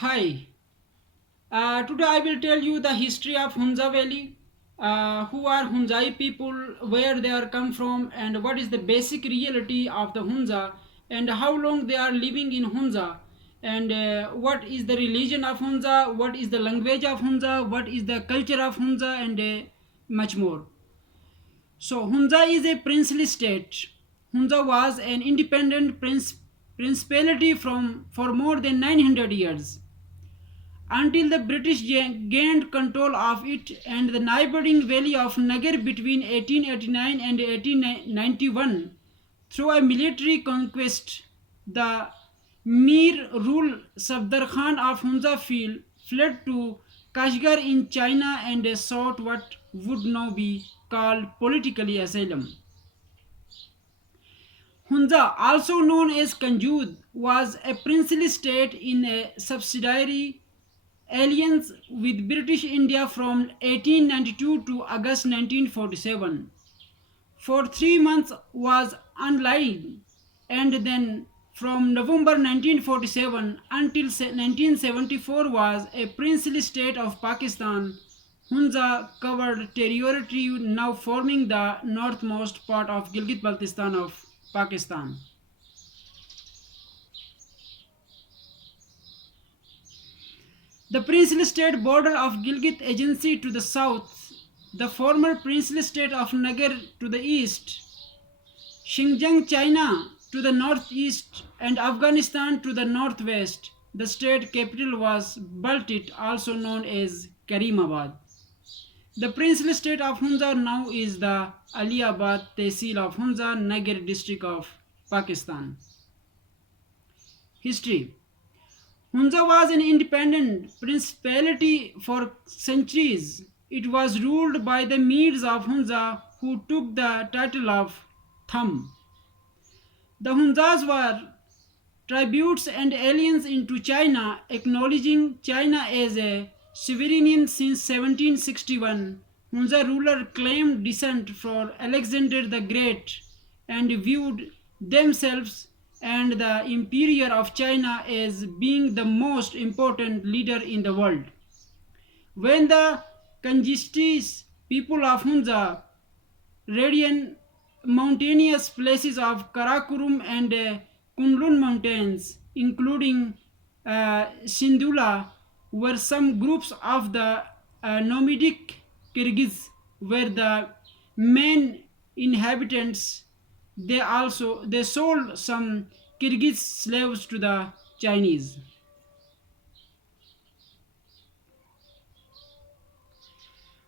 Hi. Today I will tell you the history of Hunza Valley, who are Hunzai people, where they are come from, and what is the basic reality of the Hunza, and how long they are living in Hunza, and what is the religion of Hunza, what is the language of Hunza, what is the culture of Hunza, and much more. So Hunza is a princely state. Hunza was an independent principality for more than 900 years until the British gained control of it and the neighbouring valley of Nagar between 1889 and 1891 through a military conquest. The Mir ruled Safdar Khan of Hunza fled to Kashghar in China and sought what would now be called politically asylum. Hunza, also known as Kanjud, was a princely state in a subsidiary alliance with British India from 1892 to August 1947. For 3 months was unaligned, and then from November 1947 until 1974 was a princely state of Pakistan. Hunza covered territory now forming the northmost part of Gilgit-Baltistan of Pakistan. The princely state border of Gilgit Agency to the south, the former princely state of Nagar to the east, Xinjiang, China to the northeast, and Afghanistan to the northwest. The state capital was Baltit, also known as Karimabad. The princely state of Hunza now is the Aliabad Tehsil of Hunza, Nagar district of Pakistan. History. Hunza was an independent principality for centuries. It was ruled by the Medes of Hunza, who took the title of Tham. The Hunzas were tributes and aliens into China, acknowledging China as a sovereign since 1761. Hunza ruler claimed descent from Alexander the Great and viewed themselves and the Emperor of China as being the most important leader in the world. When the Conquest people of Hunza, Radian mountainous places of Karakoram and Kunlun mountains, including Sindula, were some groups of the nomadic Kyrgyz were the main inhabitants. They sold some Kyrgyz slaves to the Chinese.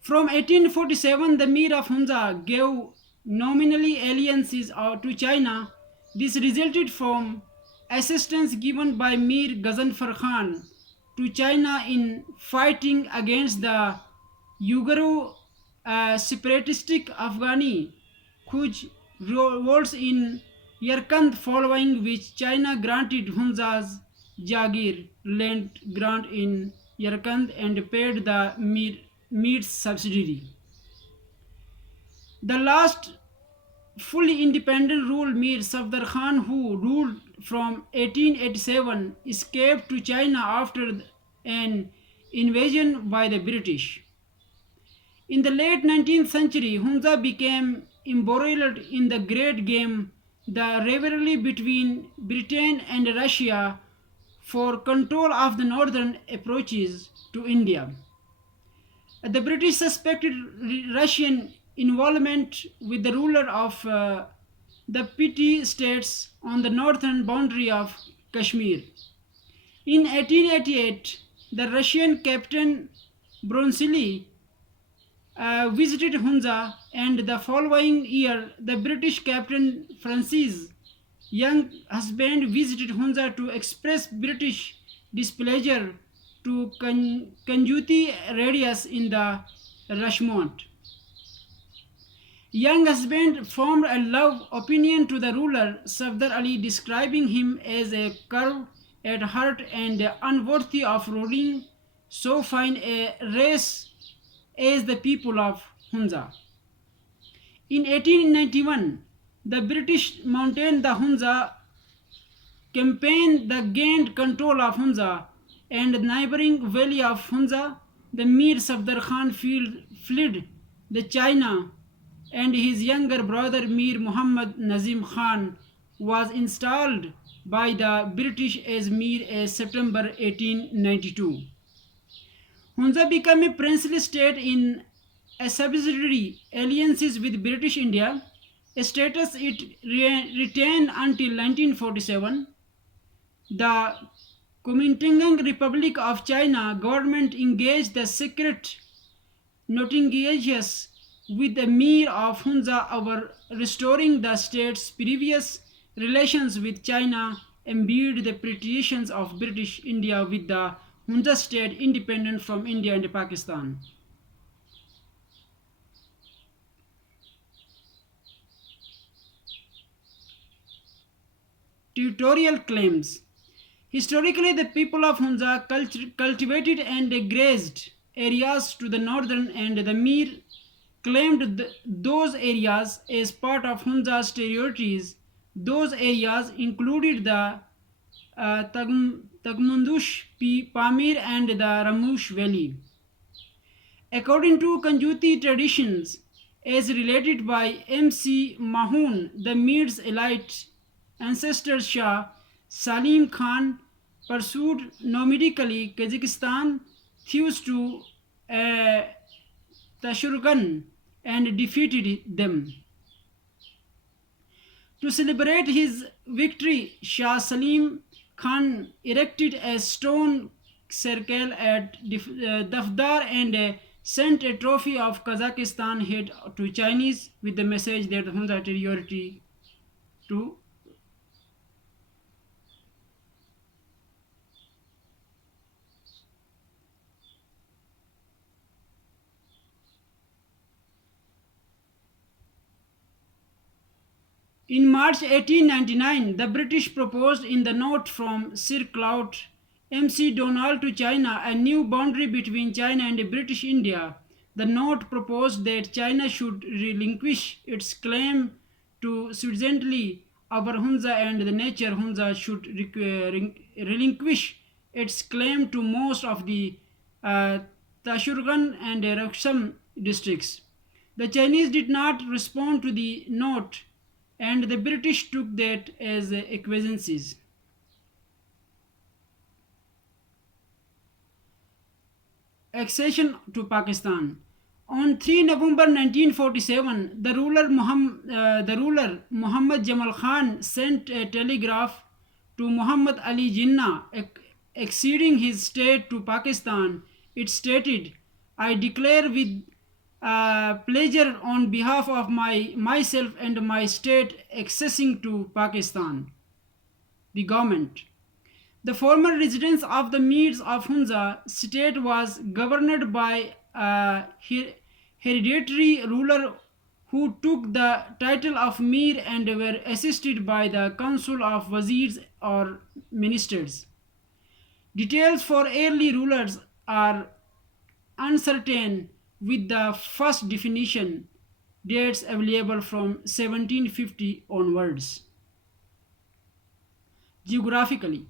From 1847, the Mir of Hunza gave nominally alliances to China. This resulted from assistance given by Mir Ghazanfar Khan to China in fighting against the Yughur separatistic Afghani, whose revolts in Yarkand, following which China granted Hunza's Jagir land grant in Yarkand and paid the Medes subsidy. The last fully independent rule Mir Safdar Khan, who ruled from 1887, escaped to China after an invasion by the British. In the late 19th century, Hunza became embroiled in the great game, the rivalry between Britain and Russia for control of the northern approaches to India. The British suspected Russian involvement with the ruler of the petty states on the northern boundary of Kashmir. In 1888, the Russian captain Bronsili visited Hunza, and the following year, the British captain Francis' young husband visited Hunza to express British displeasure to Kanjuti radius in the Rushmont. Young husband formed a love opinion to the ruler Safdar Ali, describing him as a curve at heart and unworthy of ruling so fine a race as the people of Hunza. In 1891, the British mounted the Hunza campaign that gained control of Hunza and the neighbouring valley of Hunza, the Mir Safdar Khan fled the China, and his younger brother Mir Muhammad Nazim Khan was installed by the British as Mir as September 1892. Hunza became a princely state in a subsidiary alliances with British India, a status it retained until 1947. The Kuomintang Republic of China government engaged the secret negotiations with the Mir of Hunza over restoring the state's previous relations with China amid the pretensions of British India with the Hunza state independent from India and Pakistan. Territorial claims. Historically, the people of Hunza cultivated and grazed areas to the northern, and the Mir claimed those areas as part of Hunza's territories. Those areas included the Tagmundush, Pamir, and the Ramush Valley. According to Kanjuti traditions, as related by M.C. Mahoon, the Mir's elite ancestor Shah Salim Khan pursued nomadically Kazakhstan thieves to uh, Tashurgan and defeated them. To celebrate his victory, Shah Salim Khan erected a stone circle at Dafdar and sent a trophy of Kazakhstan head to Chinese with the message that Hunza territory to. In March 1899, the British proposed in the note from Sir Clout M.C. Donald to China a new boundary between China and British India. The note proposed that China should relinquish its claim to sufficiently over Hunza, and the nature Hunza should relinquish its claim to most of the uh, Tashurgan and Raksam districts. The Chinese did not respond to the note, and the British took that as acquiescences. Accession to Pakistan. On 3 November 1947, the ruler Muhammad Jamal Khan sent a telegraph to Muhammad Ali Jinnah acceding his state to Pakistan. It stated, I declare with pleasure on behalf of myself and my state accessing to Pakistan. The government. The former residence of the Medes of Hunza state was governed by a hereditary ruler who took the title of Mir and were assisted by the council of wazirs or ministers. Details for early rulers are uncertain, with the first definition dates available from 1750 onwards. Geographically,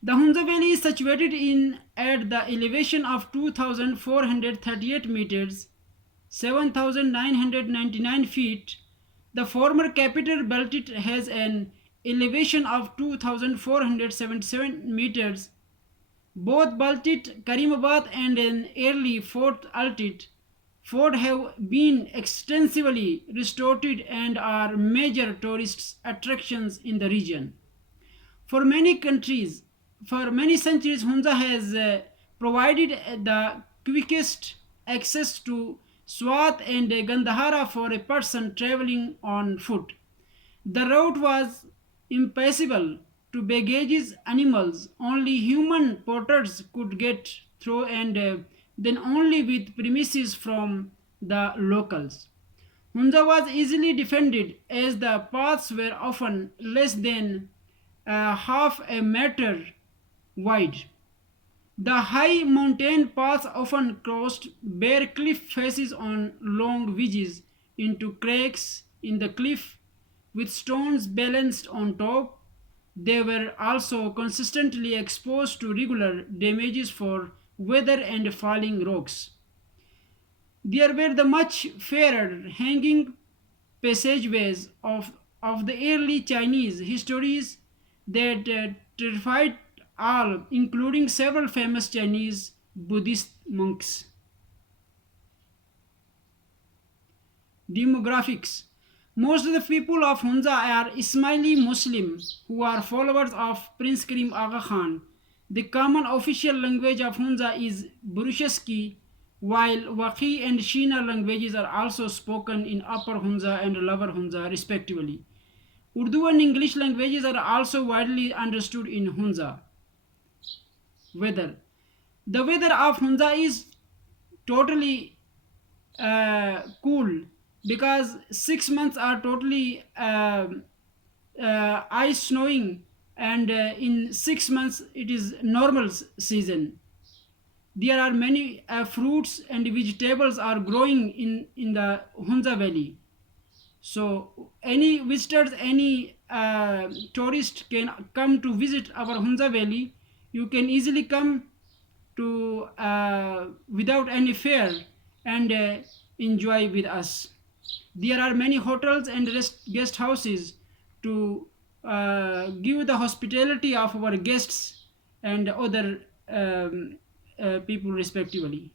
the Hunza Valley is situated in at the elevation of 2438 meters, 7999 feet. The former capital Baltit has an elevation of 2477 meters. Both Baltit, Karimabad, and an early Fort have been extensively restored and are major tourist attractions in the region. For many countries, for many centuries, Hunza has provided the quickest access to Swat and Gandhara for a person traveling on foot. The route was impassable to baggage animals. Only human porters could get through, and then only with premises from the locals. Hunza was easily defended as the paths were often less than half a meter wide. The high mountain paths often crossed bare cliff faces on long ridges into cracks in the cliff with stones balanced on top. They were also consistently exposed to regular damages for weather and falling rocks. There were the much fairer hanging passageways of the early Chinese histories that terrified all, including several famous Chinese Buddhist monks. Demographics. Most of the people of Hunza are Ismaili Muslim who are followers of Prince Karim Aga Khan. The common official language of Hunza is Burushaski, while Waqi and Shina languages are also spoken in Upper Hunza and Lower Hunza respectively. Urdu and English languages are also widely understood in Hunza. Weather. The weather of Hunza is totally cool because 6 months are totally ice snowing, and in 6 months it is normal season. There are many fruits and vegetables are growing in the Hunza Valley. So any visitors, any tourist can come to visit our Hunza Valley. You can easily come to without any fear and enjoy with us. There are many hotels and guest houses to give the hospitality of our guests and other people respectively.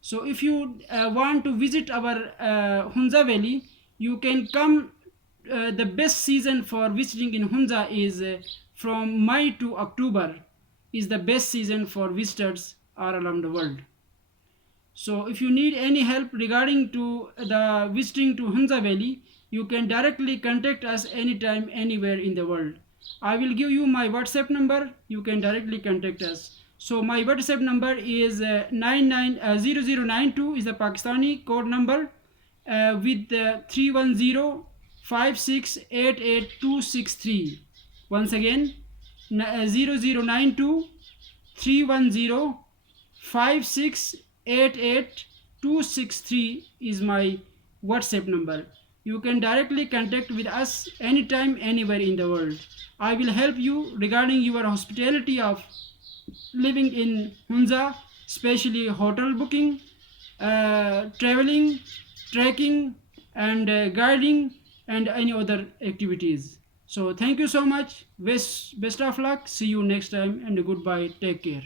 So if you want to visit our Hunza Valley, you can come. The best season for visiting in Hunza is from May to October is the best season for visitors all around the world. So if you need any help regarding to the visiting to Hunza Valley, you can directly contact us anytime, anywhere in the world. I will give you my WhatsApp number. You can directly contact us. So my WhatsApp number is 0092 is the Pakistani code number with 310 Once again, 0092 310 is my WhatsApp number. You can directly contact with us anytime, anywhere in the world. I will help you regarding your hospitality of living in Hunza, especially hotel booking, traveling, trekking, and guiding, and any other activities. So thank you so much. Best of luck. See you next time, and goodbye. Take care.